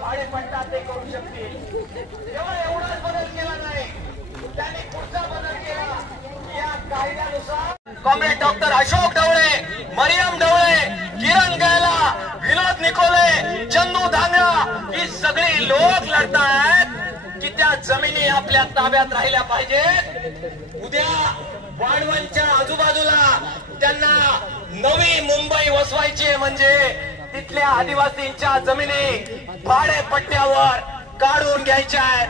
भाडेपट्टा ते करू शकतील. तेव्हा एवढाच बदल केला नाही, त्यांनी पुढचा बदल केला. या कायद्यानुसार कॉम्रेड डॉक्टर अशोक ढवळे, मरियम ढवळे, किरण गैला, विनोद निकोले, चंदू धांगा ही सगळी लोक लढतायत की त्या जमिनी आपल्या ताब्यात राहिल्या पाहिजेत. उद्या वाढवणच्या आजूबाजूला त्यांना नवी मुंबई वसवायची म्हणजे तिथल्या आदिवासींच्या जमिनी भाडेपट्ट्यावर काढून घ्यायच्या आहेत.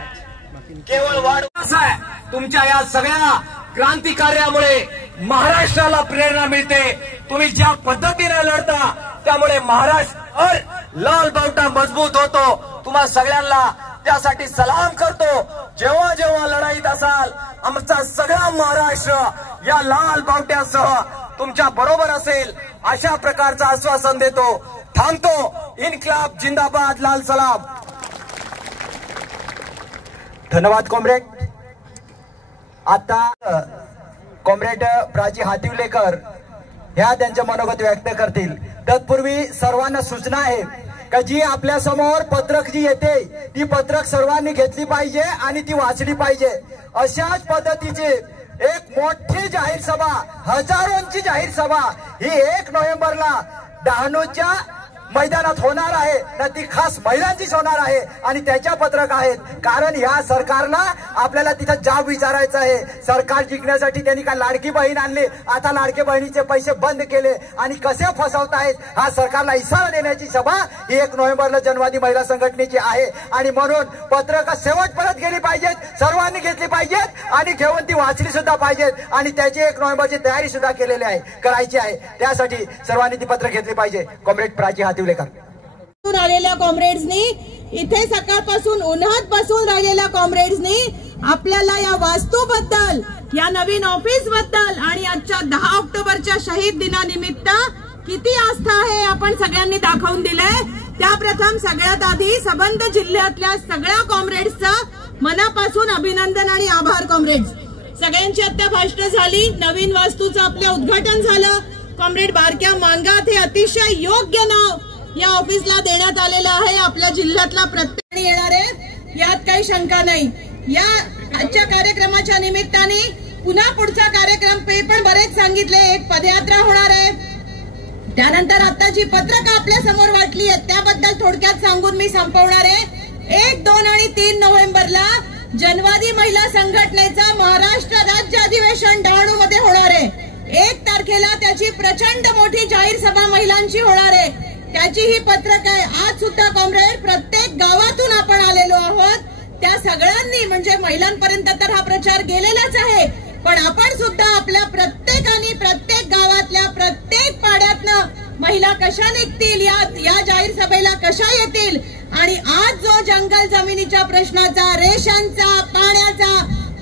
केवळ वाढवण आहे. तुमच्या या सगळ्या क्रांती कार्यामुळे महाराष्ट्राला प्रेरणा मिळते. तुम्ही ज्या पद्धतीने लढता त्यामुळे महाराष्ट्र लाल बावटा मजबूत होतो. तुम्हा सगळ्यांना त्यासाठी सलाम करतो. जेव्हा जेव्हा लढाईत असाल आमचा सगळा महाराष्ट्र या लाल बावट्यासह तुमच्या बरोबर असेल अशा प्रकारचं आश्वासन देतो. थांबतो. इन्क्लाब जिंदाबाद, लाल सलाम. धन्यवाद कॉम्रेड. आता कॉम्रेड प्राची हातिवलेकर ह्या त्यांचे मनोगत व्यक्त करतील. तत्पूर्वी सर्वांना सूचना आहे का जी आपल्या समोर पत्रक जी येते ती पत्रक सर्वांनी घेतली पाहिजे आणि ती वाचली पाहिजे. अशाच पद्धतीची एक मोठी जाहीर सभा, हजारोंची जाहीर सभा ही 1 नोव्हेंबरला डहाणूच्या मैदानात होणार आहे ना, ती खास महिलांचीच होणार आहे आणि त्याच्या पत्रक आहेत. कारण ह्या सरकारला आपल्याला तिथं जाब विचारायचं आहे. सरकार जिंकण्यासाठी त्यांनी काय लाडकी बहीण आणली, आता लाडके बहिणीचे पैसे बंद केले आणि कसे फसवतायत हा सरकारला इशारा देण्याची सभा ही 1 नोव्हेंबरला जनवादी महिला संघटनेची आहे. आणि म्हणून पत्रक शेवटपर्यंत गेली पाहिजेत, सर्वांनी घेतली पाहिजेत आणि घेऊन ती वाचली सुद्धा पाहिजेत आणि त्याची 1 नोव्हेंबरची तयारी सुद्धा केलेली आहे, करायची आहे. त्यासाठी सर्वांनी ती पत्रक घेतली पाहिजे. कॉम्रेड प्राची आलेल्या कॉम्रेड्सनी, इथे सकाळपासून उन्हात बसून राहिलेल्या कॉम्रेड्सनी आपल्याला या वास्तूबद्दल, या नवीन ऑफिस बद्दल आणि आजच्या 10 ऑक्टोबरच्या शहीद दिनानिमित्त किती आस्था आहे आपण सगळ्यांनी दाखवून दिलंय. त्याप्रथम सगळ्यात आधी संबंध जिल्ह्यातल्या सगळ्या कॉम्रेड्सचं मनापासून अभिनंदन आणि आभार. कॉम्रेड्स सगळ्यांची आता भाषणं झाली, नवीन वास्तूचं आपलं उद्घाटन झालं. कॉम्रेड बारक्या मांगात हे अतिशय योग्य नाव या ऑफिसला देण्यात आलेलं आहे. आपल्या जिल्ह्यातला प्रत्येक येणार आहे यात काही शंका नाही. या आजच्या कार्यक्रमाच्या निमित्ताने पुन्हा पुढचा कार्यक्रम पण बरेच सांगितले. एक पदयात्रा होणार आहे, त्यानंतर आता जी पत्रक आपल्या समोर वाटली आहेत त्याबद्दल थोडक्यात सांगून मी संपवणार आहे. 1, 2 आणि 3 नोव्हेंबरला जनवादी महिला संघटनेचं महाराष्ट्र राज्य अधिवेशन डहाणूमध्ये होणार आहे. 1 तारखेला त्याची प्रचंड मोठी जाहीर सभा महिलांची होणार आहे. त्याची ही पत्रक आहे. आज सुद्धा कॉम्रेड प्रत्येक गावातून आपण आलेलो आहोत. त्या सगळ्यांनी म्हणजे महिलांपर्यंत तर हा प्रचार गेलेलाच आहे, पण आपण सुद्धा आपल्या प्रत्येकाने प्रत्येक गावातल्या प्रत्येक पाड्यातनं महिला कशा निघतील, या जाहीर सभेला कशा येतील आणि आज जो जंगल जमिनीच्या प्रश्नाचा, रेशनचा, पाण्याचा,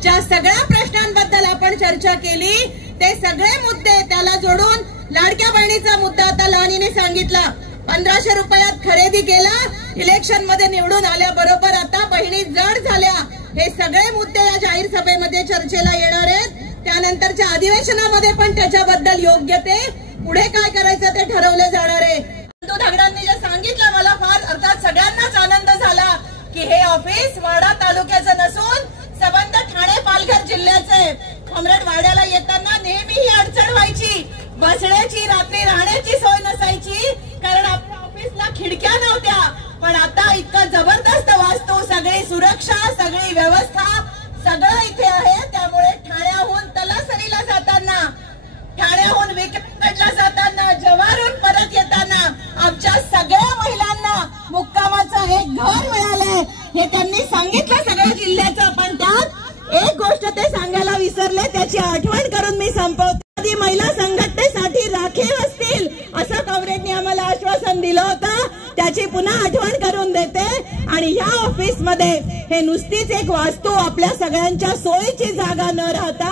ज्या सगळ्या प्रश्नांबद्दल आपण चर्चा केली ते सगळे मुद्दे त्याला जोडून लाडक्या बहिणीचा मुद्दा आता लहानीने सांगितला. 1500 रुपयात खरेदी केला, इलेक्शन मध्ये निवडून आल्याबरोबर आता बहिणी जड झाल्या. हे सगळे मुद्दे या जाहीर सभेमध्ये चर्चेला येणार आहेत. त्यानंतरच्या अधिवेशनामध्ये पण त्याच्याबद्दल योग्य ते पुढे काय करायचं ते ठरवले जाणार आहे. चंदू धांगडांनी जे सांगितलं मला फार अर्थात सगळ्यांनाच आनंद झाला की हे ऑफिस वाडा तालुक्याचं नसून संबंध ठाणे पालघर जिल्ह्याचे. कॉम्रेड वाड्याला येताना नेहमी ही अडचण व्हायची, बसण्याची रात्री राहण्याची सोय नसायची कारण आपल्या ऑफिसला खिडक्या नव्हत्या. पण आता इतकं जबरदस्त वास्तू, सगळी सुरक्षा, सगळी व्यवस्था, सगळं इथे आहे. त्यामुळे ठाण्याहून तलासरीला जाताना, ठाण्याहून विक्रमगडला जाताना, जव्हारहून परत येताना आमच्या सगळ्या महिलांना मुक्कामाचं एक घर मिळालंय हे त्यांनी सांगितलं सगळ्या जिल्ह्याचं. पण त्यात एक गोष्ट ते सांगायला विसरले, त्याची आठवण करून मी संपवते. महिला संघटनेसाठी राखीव असतील असं कॉम्रेडनी आम्हाला आश्वासन दिलं होतं, त्याची पुन्हा आठवण करून देते. आणि ह्या ऑफिसमध्ये हे नुसतीच एक वास्तू, आपल्या सगळ्यांच्या सोयीची जागा न राहता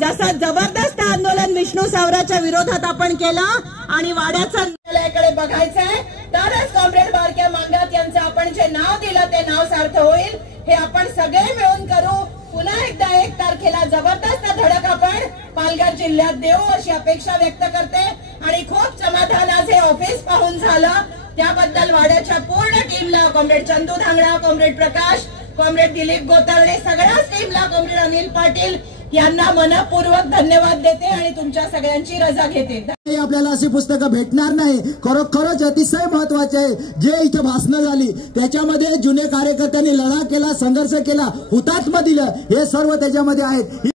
जसं जबरदस्त आंदोलन विष्णू सावराच्या विरोधात आपण केलं आणि वाड्याचं न्यायालयाकडे बघायचंय, तरच कॉम्रेड बारक्या मांगात यांचं आपण जे नाव दिलं ते नाव सार्थ होईल. हे आपण सगळे मिळून करू. पुन्हा एकदा 1 तारखेला जबरदस्त धडक आपण पालघर जिल्ह्यात देऊ अशी अपेक्षा व्यक्त करते. आणि खूप समाधान आज हे ऑफिस पाहून झालं, त्याबद्दल वाड्याच्या पूर्ण टीमला, कॉम्रेड चंदू धांगडा, कॉम्रेड प्रकाश, कॉम्रेड दिलीप गोतावडे, सगळ्याच टीमला, कॉम्रेड अनिल पाटील यांना मनपूर्वक धन्यवाद देते आणि तुमच्या सगळ्यांची रजा घेते. आपल्याला अशी पुस्तकं भेटणार नाही. खरोखरच अतिशय महत्वाचे आहे जे इथे भाषणं झाली त्याच्यामध्ये जुने कार्यकर्त्यांनी लढा केला, संघर्ष केला, हुतात्मा दिलं, हे सर्व त्याच्यामध्ये आहेत.